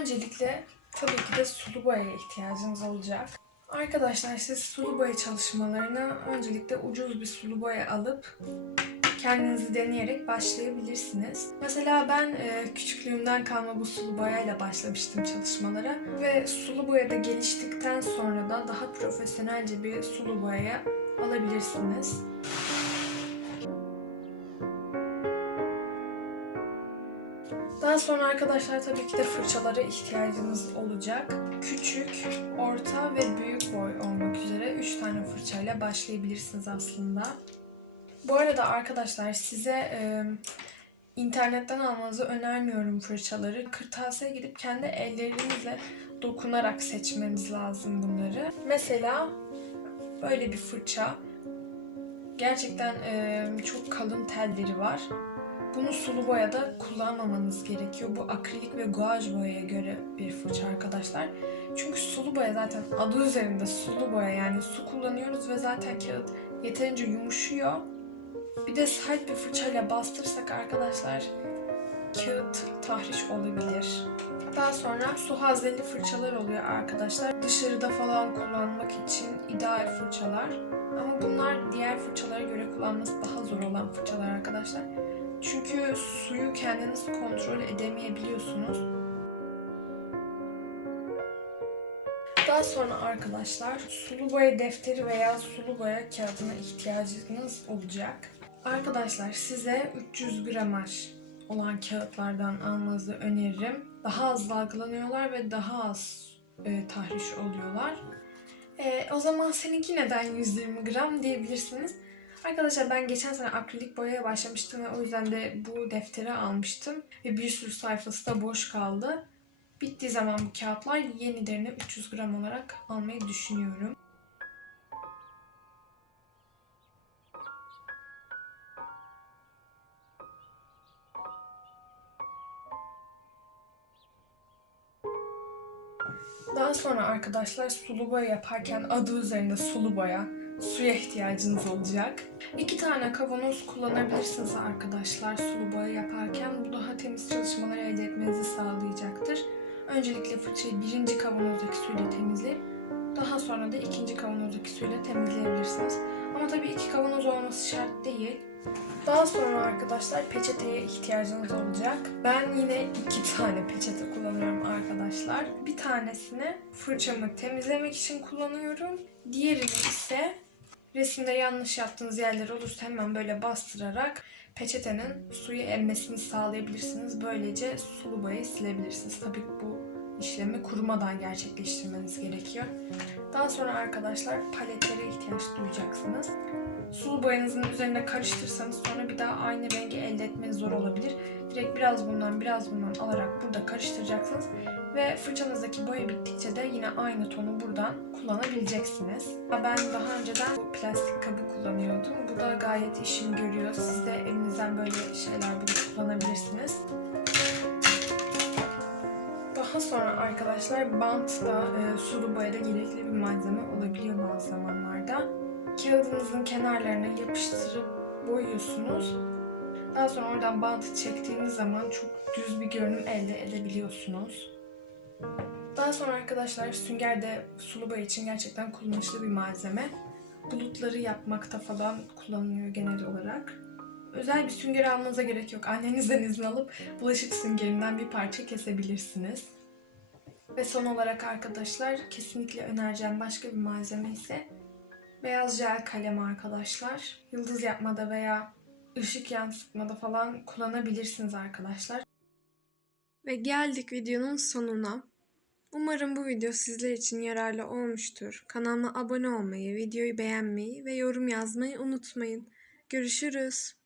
Öncelikle tabii ki de sulu boyaya ihtiyacınız olacak. Arkadaşlar siz sulu boya çalışmalarına öncelikle ucuz bir sulu boya alıp kendinizi deneyerek başlayabilirsiniz. Mesela ben e, küçüklüğümden kalma bu sulu boyayla başlamıştım çalışmalara ve sulu boyada geliştikten sonra da daha profesyonelce bir sulu boyaya alabilirsiniz. Daha sonra arkadaşlar tabii ki de fırçalara ihtiyacınız olacak. Küçük, orta ve büyük boy olmak üzere 3 tane fırçayla başlayabilirsiniz aslında. Bu arada arkadaşlar size e, internetten almanızı önermiyorum fırçaları. Kırtasiye gidip kendi ellerinizle dokunarak seçmeniz lazım bunları. Mesela böyle bir fırça. Gerçekten e, çok kalın telleri var. Bunu sulu boyada kullanmamanız gerekiyor. Bu akrilik ve guaj boyaya göre bir fırça arkadaşlar. Çünkü sulu boya zaten adı üzerinde sulu boya yani su kullanıyoruz ve zaten kağıt yeterince yumuşuyor. Bir de sert bir fırçayla bastırsak arkadaşlar kağıt tahriş olabilir. Daha sonra su hazneli fırçalar oluyor arkadaşlar. Dışarıda falan kullanmak için ideal fırçalar. Ama bunlar diğer fırçalara göre kullanması daha zor olan fırçalar arkadaşlar. Çünkü suyu kendiniz kontrol edemeyebiliyorsunuz. Daha sonra arkadaşlar sulu boya defteri veya sulu boya kağıdına ihtiyacınız olacak. Arkadaşlar size 300 gramaj olan kağıtlardan almanızı öneririm. Daha az dalgalanıyorlar ve daha az e, tahriş oluyorlar. E, o zaman seninki neden 120 gram diyebilirsiniz. Arkadaşlar ben geçen sene akrilik boyaya başlamıştım ve o yüzden de bu defteri almıştım. Ve bir sürü sayfası da boş kaldı. Bittiği zaman bu kağıtlar yenilerini 300 gram olarak almayı düşünüyorum. Daha sonra arkadaşlar sulu boya yaparken adı üzerinde sulu boya suya ihtiyacınız olacak. İki tane kavanoz kullanabilirsiniz arkadaşlar sulu boya yaparken. Bu daha temiz çalışmaları elde etmenizi sağlayacaktır. Öncelikle fırçayı birinci kavanozdaki suyla temizleyip daha sonra da ikinci kavanozdaki suyla temizleyebilirsiniz. Tabii iki kavanoz olması şart değil. Daha sonra arkadaşlar peçeteye ihtiyacınız olacak. Ben yine iki tane peçete kullanıyorum arkadaşlar. Bir tanesini fırçamı temizlemek için kullanıyorum. Diğerini ise resimde yanlış yaptığınız yerler olursa hemen böyle bastırarak peçetenin suyu emmesini sağlayabilirsiniz. Böylece sulu boyayı silebilirsiniz. Tabii bu işlemi kurumadan gerçekleştirmeniz gerekiyor. Daha sonra arkadaşlar paletlere ihtiyaç duyacaksınız. Sulu boyanızın üzerine karıştırsanız sonra bir daha aynı rengi elde etmeniz zor olabilir. Direkt biraz bundan biraz bundan alarak burada karıştıracaksınız. Ve fırçanızdaki boya bittikçe de yine aynı tonu buradan kullanabileceksiniz. Ben daha önceden bu plastik kabı kullanıyordum. Bu da gayet işimi görüyor. Siz de elinizden böyle şeyler bulup kullanabilirsiniz. Daha sonra arkadaşlar bant da e, sulu boyada gerekli bir malzeme olabiliyor bazı zamanlarda. Kağıdınızın kenarlarına yapıştırıp boyuyorsunuz. Daha sonra oradan bantı çektiğiniz zaman çok düz bir görünüm elde edebiliyorsunuz. Daha sonra arkadaşlar sünger de sulu boya için gerçekten kullanışlı bir malzeme. Bulutları yapmakta falan kullanılıyor genel olarak. Özel bir sünger almanıza gerek yok. Annenizden izin alıp bulaşık süngerinden bir parça kesebilirsiniz. Ve son olarak arkadaşlar kesinlikle önereceğim başka bir malzeme ise beyaz jel kalem arkadaşlar. Yıldız yapmada veya ışık yansıtmada falan kullanabilirsiniz arkadaşlar. Ve geldik videonun sonuna. Umarım bu video sizler için yararlı olmuştur. Kanalıma abone olmayı, videoyu beğenmeyi ve yorum yazmayı unutmayın. Görüşürüz.